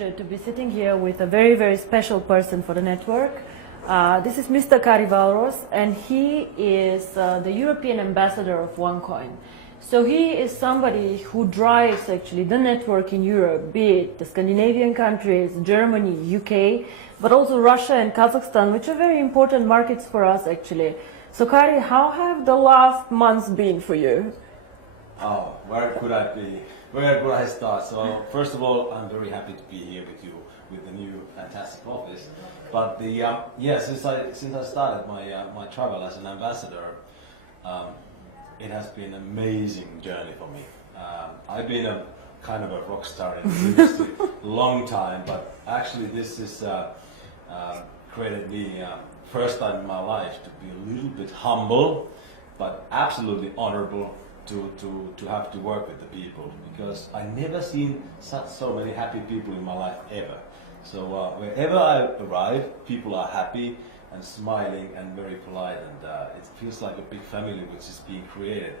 pleasure to be sitting here with a very, very special person for the network. This is Mr. Kari Valros, and he is the European ambassador of OneCoin. So he is somebody who drives actually the network in Europe, be it the Scandinavian countries, Germany, UK, but also Russia and Kazakhstan, which are very important markets for us actually. So Kari, how have the last months been for you? Oh, where could I be? Where could I start? So first of all, I'm very happy to be here with you with the new fantastic office. But since I started my travel as an ambassador, it has been an amazing journey for me. I've been a kind of a rock star in the industry long time, but actually this is created me first time in my life to be a little bit humble, but absolutely honorable to have to work with the people, because I never seen so many happy people in my life ever. So wherever I arrive, people are happy and smiling and very polite, and it feels like a big family which is being created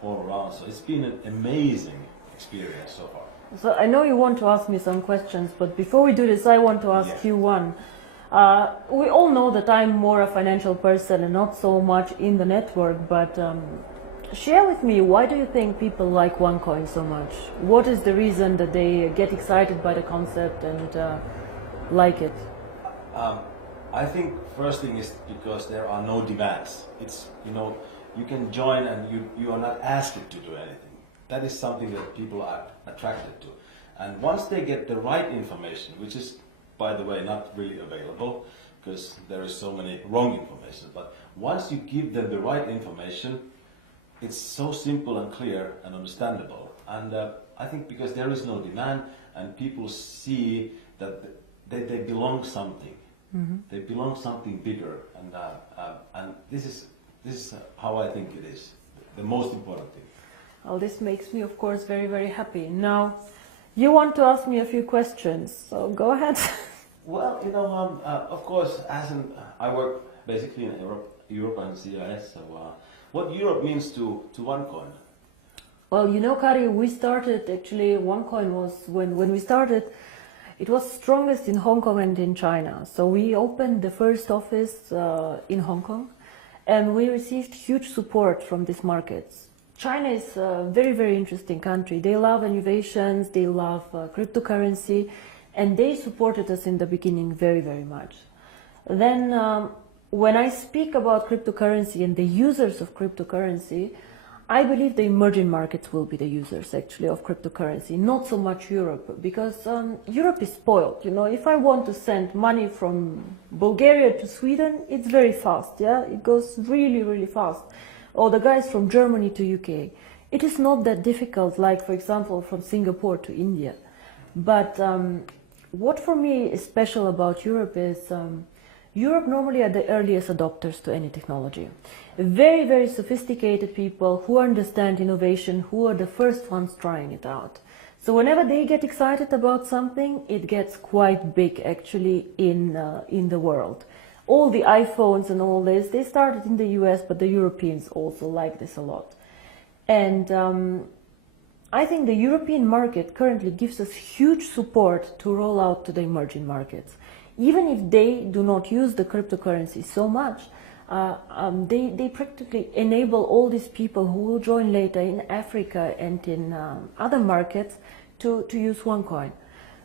all around. So it's been an amazing experience so far. So I know you want to ask me some questions, but before we do this, I want to ask you one. We all know that I'm more a financial person and not so much in the network, but share with me, why do you think people like OneCoin so much? What is the reason that they get excited by the concept and like it? I think first thing is because there are no demands. It's, you can join and you are not asked to do anything. That is something that people are attracted to. And once they get the right information, which is, by the way, not really available because there is so many wrong information, but once you give them the right information, it's so simple and clear and understandable. And I think because there is no demand and people see that they belong something. Mm-hmm. They belong something bigger, and this is how I think it is the most important thing. Well, this makes me, of course, very, very happy. Now, you want to ask me a few questions, so go ahead. Well, of course, I work basically in Europe and CIS. So, what Europe means to OneCoin? Well, Kari, we started actually. OneCoin was when we started. It was strongest in Hong Kong and in China. So we opened the first office in Hong Kong, and we received huge support from these markets. China is a very, very interesting country. They love innovations, they love cryptocurrency, and they supported us in the beginning very, very much. Then when I speak about cryptocurrency and the users of cryptocurrency, I believe the emerging markets will be the users actually of cryptocurrency, not so much Europe, because Europe is spoiled. If I want to send money from Bulgaria to Sweden, it's very fast, yeah? It goes really, really fast. Or the guys from Germany to UK. It is not that difficult, like, for example, from Singapore to India. But what for me is special about Europe is Europe normally are the earliest adopters to any technology. Very, very sophisticated people who understand innovation, who are the first ones trying it out. So whenever they get excited about something, it gets quite big actually in the world. All the iPhones and all this, they started in the US, but the Europeans also like this a lot. And I think the European market currently gives us huge support to roll out to the emerging markets. Even if they do not use the cryptocurrency so much, they practically enable all these people who will join later in Africa and in other markets to use OneCoin.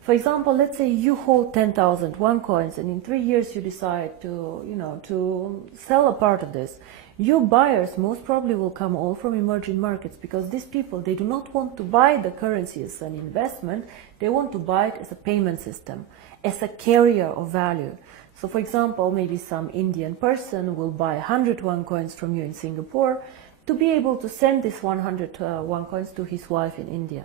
For example, let's say you hold 10,000 OneCoins, and in 3 years you decide to sell a part of this. Your buyers most probably will come all from emerging markets, because these people, they do not want to buy the currency as an investment, they want to buy it as a payment system, as a carrier of value. So for example, maybe some Indian person will buy 100 OneCoins from you in Singapore to be able to send this 100 OneCoins to his wife in India.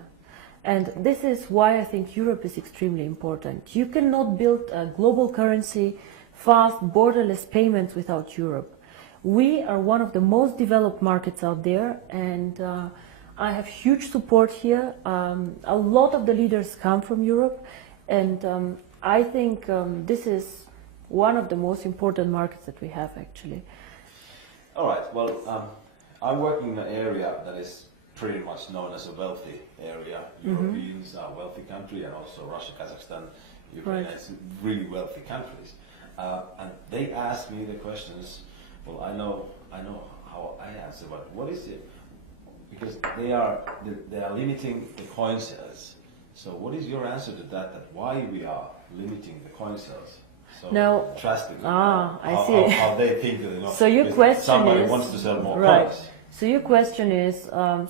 And this is why I think Europe is extremely important. You cannot build a global currency, fast, borderless payments without Europe. We are one of the most developed markets out there, and I have huge support here. A lot of the leaders come from Europe, and I think this is one of the most important markets that we have actually. All right, well, I'm working in an area that is pretty much known as a wealthy area. Europeans are a wealthy country, and also Russia, Kazakhstan, Ukraine, it's really wealthy countries. And they asked me the questions. Well, I know how I answer, but what is it? Because they are limiting the coin sales. So what is your answer to that? That why we are limiting the coin sales so drastically? I see. How they think that, so your question somebody is, wants to sell more coins. So your question is,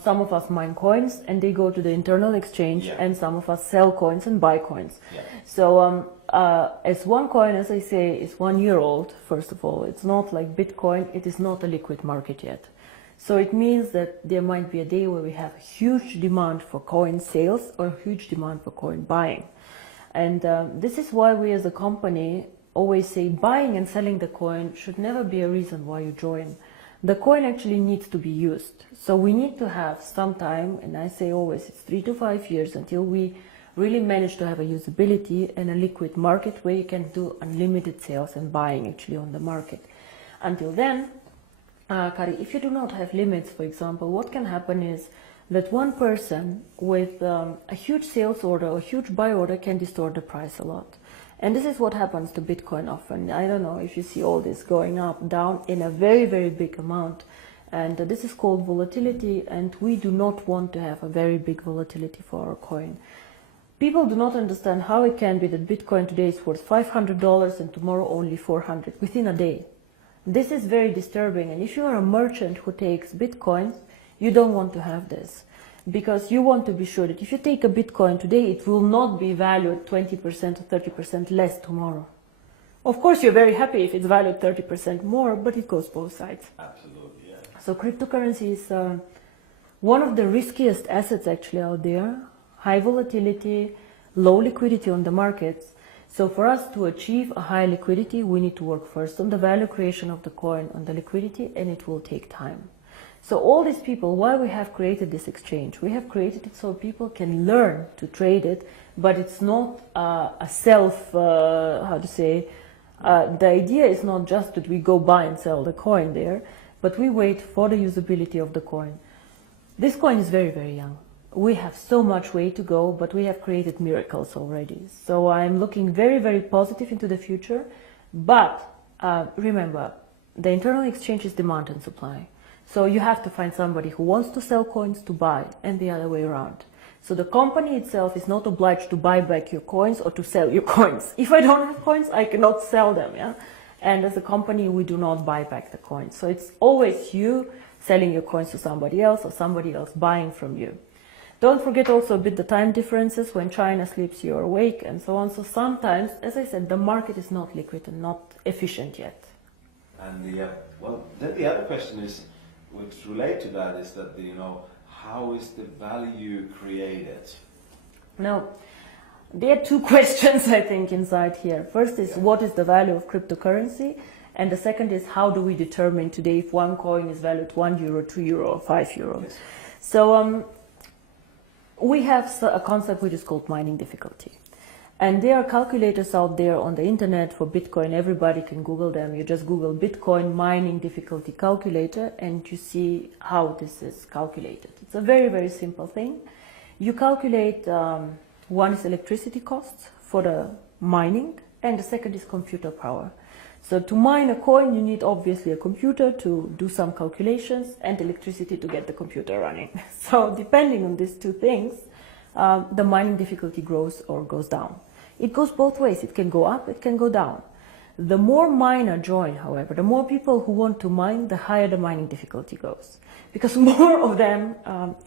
some of us mine coins and they go to the internal exchange, and some of us sell coins and buy coins. So as one coin, as I say, is 1 year old, first of all, it's not like Bitcoin, it is not a liquid market yet. So it means that there might be a day where we have a huge demand for coin sales or huge demand for coin buying. And this is why we as a company always say buying and selling the coin should never be a reason why you join. The coin actually needs to be used. So we need to have some time, and I say always it's 3 to 5 years until we really manage to have a usability and a liquid market where you can do unlimited sales and buying actually on the market. Until then, Kari, if you do not have limits, for example, what can happen is that one person with a huge sales order or huge buy order can distort the price a lot. And this is what happens to Bitcoin often. I don't know if you see all this going up, down in a very, very big amount. And this is called volatility, and we do not want to have a very big volatility for our coin. People do not understand how it can be that Bitcoin today is worth $500 and tomorrow only 400 within a day. This is very disturbing, and if you are a merchant who takes Bitcoin, you don't want to have this. Because you want to be sure that if you take a Bitcoin today, it will not be valued 20% or 30% less tomorrow. Of course, you're very happy if it's valued 30% more, but it goes both sides. Absolutely, yeah. So cryptocurrency is one of the riskiest assets actually out there. High volatility, low liquidity on the markets. So for us to achieve a high liquidity, we need to work first on the value creation of the coin, on the liquidity, and it will take time. So all these people, why we have created this exchange? We have created it so people can learn to trade it, but it's not a self, the idea is not just that we go buy and sell the coin there, but we wait for the usability of the coin. This coin is very, very young. We have so much way to go, but we have created miracles already. So I'm looking very, very positive into the future. But remember, the internal exchange is demand and supply. So you have to find somebody who wants to sell coins to buy, and the other way around. So the company itself is not obliged to buy back your coins or to sell your coins. If I don't have coins, I cannot sell them, yeah? And as a company, we do not buy back the coins. So it's always you selling your coins to somebody else or somebody else buying from you. Don't forget also a bit the time differences. When China sleeps, you're awake, and so on. So sometimes, as I said, the market is not liquid and not efficient yet. And then the other question is, which relate to that, is that how is the value created? Now, there are two questions I think inside here. First is what is the value of cryptocurrency, and the second is how do we determine today if one coin is valued €1, €2, or €5? Yes. So we have a concept which is called mining difficulty. And there are calculators out there on the internet for Bitcoin. Everybody can Google them. You just Google Bitcoin mining difficulty calculator and you see how this is calculated. It's a very, very simple thing. You calculate, one is electricity costs for the mining, and the second is computer power. So to mine a coin, you need obviously a computer to do some calculations and electricity to get the computer running. So depending on these two things, the mining difficulty grows or goes down. It goes both ways. It can go up, it can go down. The more miner join, however, the more people who want to mine, the higher the mining difficulty goes. Because more of them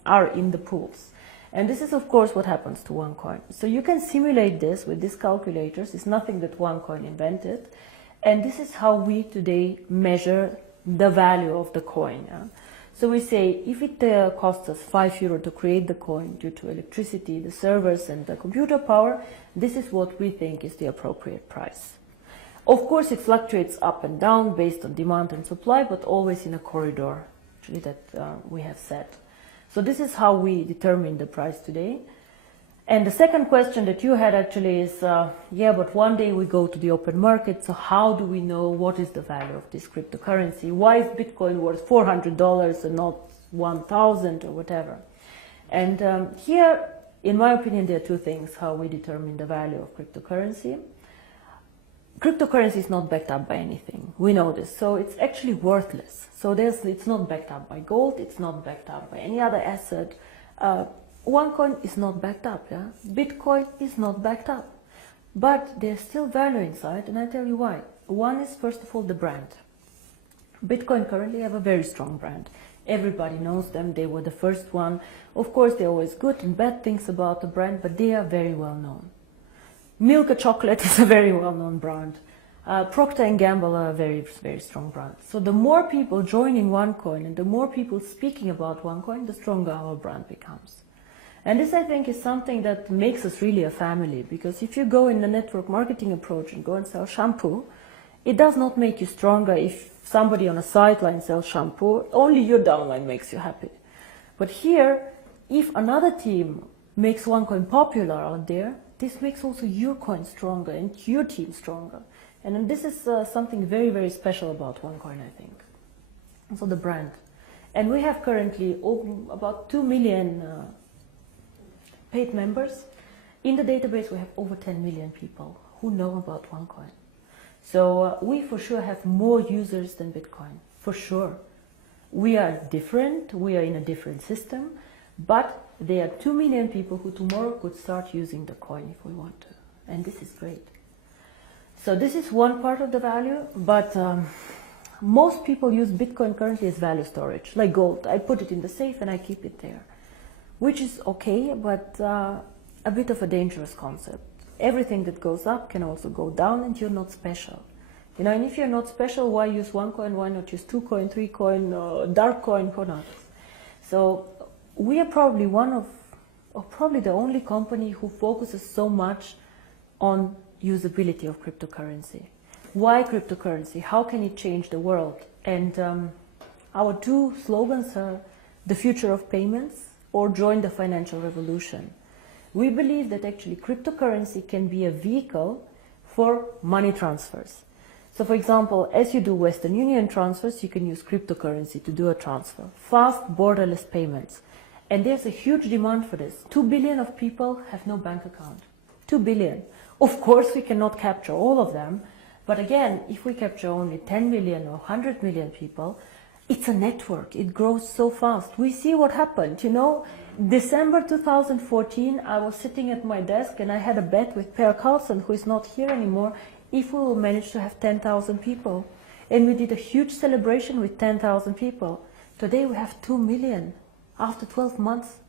are in the pools. And this is, of course, what happens to one coin. So you can simulate this with these calculators. It's nothing that one coin invented. And this is how we today measure the value of the coin. Yeah? So we say if it costs us €5 to create the coin due to electricity, the servers and the computer power, this is what we think is the appropriate price. Of course, it fluctuates up and down based on demand and supply, but always in a corridor actually that we have set. So this is how we determine the price today. And the second question that you had actually is, but one day we go to the open market, so how do we know what is the value of this cryptocurrency? Why is Bitcoin worth $400 and not 1,000 or whatever? And here, in my opinion, there are two things how we determine the value of cryptocurrency. Cryptocurrency is not backed up by anything. We know this. So it's actually worthless. So it's not backed up by gold. It's not backed up by any other asset. OneCoin is not backed up. Yeah? Bitcoin is not backed up. But there's still value inside, and I'll tell you why. One is, first of all, the brand. Bitcoin currently have a very strong brand. Everybody knows them. They were the first one. Of course, there are always good and bad things about the brand, but they are very well known. Milka Chocolate is a very well-known brand. Procter & Gamble are a very, very strong brand. So the more people joining OneCoin and the more people speaking about OneCoin, the stronger our brand becomes. And this, I think, is something that makes us really a family, because if you go in the network marketing approach and go and sell shampoo, it does not make you stronger if somebody on a sideline sells shampoo. Only your downline makes you happy. But here, if another team makes OneCoin popular out there, this makes also your coin stronger and your team stronger. And this is something very, very special about OneCoin, I think. So the brand. And we have currently about 2 million paid members. In the database, we have over 10 million people who know about OneCoin. So we for sure have more users than Bitcoin, for sure. We are different, we are in a different system, but there are 2 million people who tomorrow could start using the coin if we want to. And this is great. So this is one part of the value, but most people use Bitcoin currently as value storage, like gold. I put it in the safe and I keep it there, which is okay, but a bit of a dangerous concept. Everything that goes up can also go down, and you're not special. You know, and if you're not special, why use OneCoin? Why not use 2Coin, 3Coin, dark coin, for not? So we are probably one of, or probably the only company who focuses so much on usability of cryptocurrency. Why cryptocurrency? How can it change the world? And our two slogans are the future of payments or join the financial revolution. We believe that actually cryptocurrency can be a vehicle for money transfers. So for example, as you do Western Union transfers, you can use cryptocurrency to do a transfer. Fast, borderless payments. And there's a huge demand for this. 2 billion of people have no bank account. 2 billion. Of course, we cannot capture all of them. But again, if we capture only 10 million or 100 million people, it's a network. It grows so fast. We see what happened, you know. December 2014, I was sitting at my desk and I had a bet with Per Carlson, who is not here anymore, if we will manage to have 10,000 people. And we did a huge celebration with 10,000 people. Today we have 2 million after 12 months.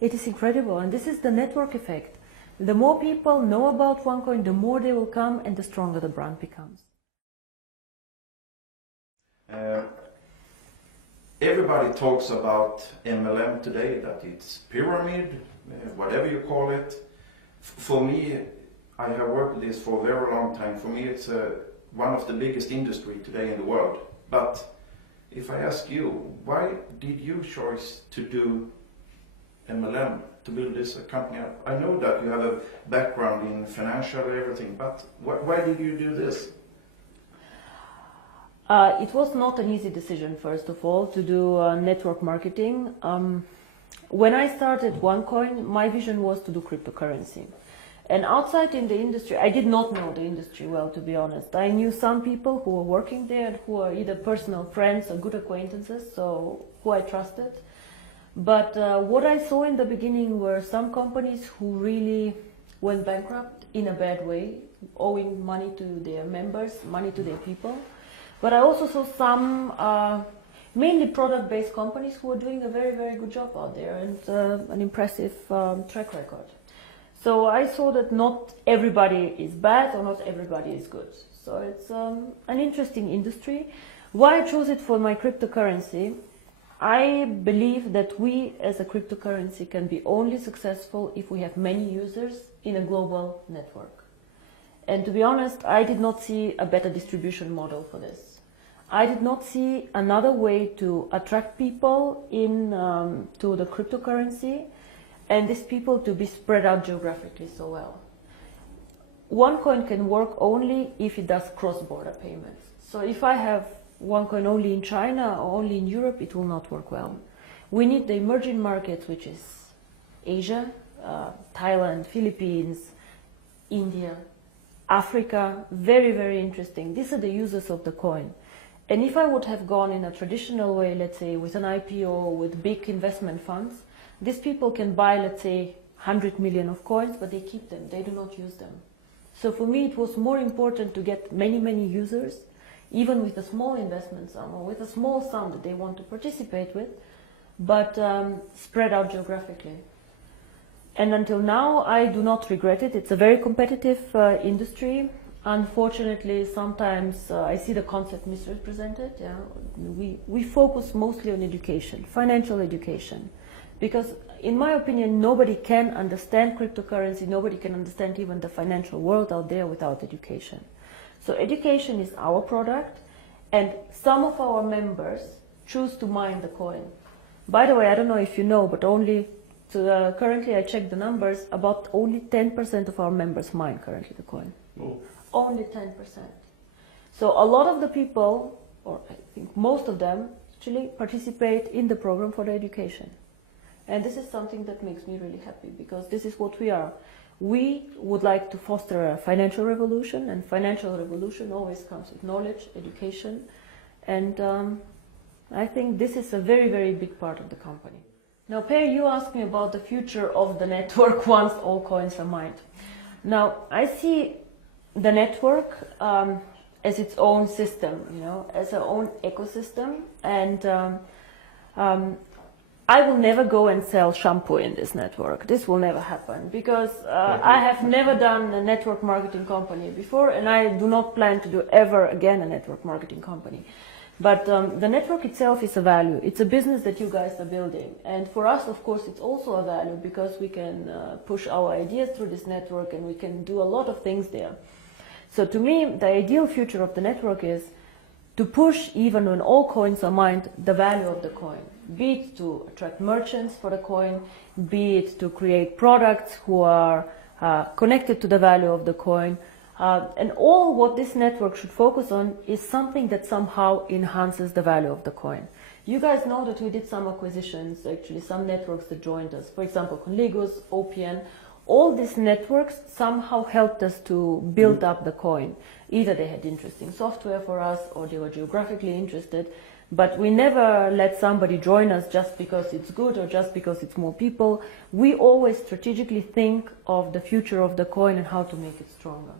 It is incredible. And this is the network effect. The more people know about OneCoin, the more they will come and the stronger the brand becomes. Everybody talks about MLM today, that it's pyramid, whatever you call it. For me, I have worked with this for a very long time. For me, it's one of the biggest industry today in the world. But if I ask you, why did you choose to do MLM, to build this company up? I know that you have a background in financial everything, but why did you do this? It was not an easy decision, first of all, to do network marketing. When I started OneCoin, my vision was to do cryptocurrency. And outside in the industry, I did not know the industry well, to be honest. I knew some people who were working there and who are either personal friends or good acquaintances, so who I trusted. But what I saw in the beginning were some companies who really went bankrupt in a bad way, owing money to their members, money to their people. But I also saw some mainly product-based companies who were doing a very, very good job out there and an impressive track record. So I saw that not everybody is bad or not everybody is good. So it's an interesting industry. Why I chose it for my cryptocurrency? I believe that we as a cryptocurrency can be only successful if we have many users in a global network. And to be honest, I did not see a better distribution model for this. I did not see another way to attract people in to the cryptocurrency and these people to be spread out geographically so well. OneCoin can work only if it does cross-border payments. So if I have OneCoin only in China or only in Europe, it will not work well. We need the emerging markets, which is Asia, Thailand, Philippines, India, Africa, very, very interesting. These are the users of the coin. And if I would have gone in a traditional way, let's say with an IPO, with big investment funds, these people can buy, let's say, 100 million of coins, but they keep them, they do not use them. So for me, it was more important to get many, many users, even with a small investment sum or with a small sum that they want to participate with, but spread out geographically. And until now, I do not regret it. It's a very competitive industry. Unfortunately, sometimes I see the concept misrepresented. Yeah? We focus mostly on education, financial education, because in my opinion, nobody can understand cryptocurrency, nobody can understand even the financial world out there without education. So education is our product, and some of our members choose to mine the coin. By the way, I don't know if you know, but currently I checked the numbers, about only 10% of our members mine currently the coin. Oh. Only 10%. So a lot of the people, or I think most of them, actually participate in the program for the education. And this is something that makes me really happy, because this is what we are. We would like to foster a financial revolution, and financial revolution always comes with knowledge, education, and I think this is a very, very big part of the company. Now, Per, you asked me about the future of the network once all coins are mined. Now, I see the network as its own system, as our own ecosystem, and I will never go and sell shampoo in this network. This will never happen, because I have never done a network marketing company before, and I do not plan to do ever again a network marketing company. But the network itself is a value. It's a business that you guys are building. And for us, of course, it's also a value, because we can push our ideas through this network, and we can do a lot of things there. So to me, the ideal future of the network is to push, even when all coins are mined, the value of the coin. Be it to attract merchants for the coin, be it to create products who are connected to the value of the coin. And all what this network should focus on is something that somehow enhances the value of the coin. You guys know that we did some acquisitions, actually some networks that joined us. For example, Conligos, OPN. All these networks somehow helped us to build up the coin. Either they had interesting software for us, or they were geographically interested. But we never let somebody join us just because it's good or just because it's more people. We always strategically think of the future of the coin and how to make it stronger.